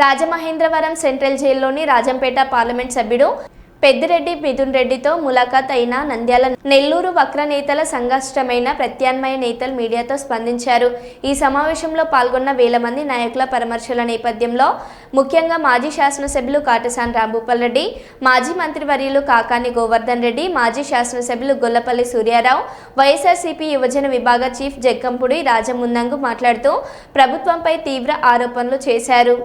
Rajamahendravaram central జైల్లోని Rajampet parliament సభ్యుడు పెద్దిరెడ్డి మిథున్ రెడ్డితో ములాఖాత్ అయిన నంద్యాల నెల్లూరు వక్ర నేతల సంఘర్షమైన ప్రత్యామ్నాయ నేతలు మీడియాతో స్పందించారు. ఈ సమావేశంలో పాల్గొన్న వేల మంది నాయకుల పరామర్శల నేపథ్యంలో ముఖ్యంగా మాజీ శాసనసభ్యులు కాటసాని రాంభూపాల్ రెడ్డి, మాజీ మంత్రివర్యులు కాకాని గోవర్ధన్ రెడ్డి, మాజీ శాసనసభ్యులు గొల్లపల్లి సూర్యారావు, వైఎస్ఆర్సీపీ యువజన విభాగ చీఫ్ జక్కంపూడి రాజముందంగు మాట్లాడుతూ ప్రభుత్వంపై తీవ్ర ఆరోపణలు చేశారు.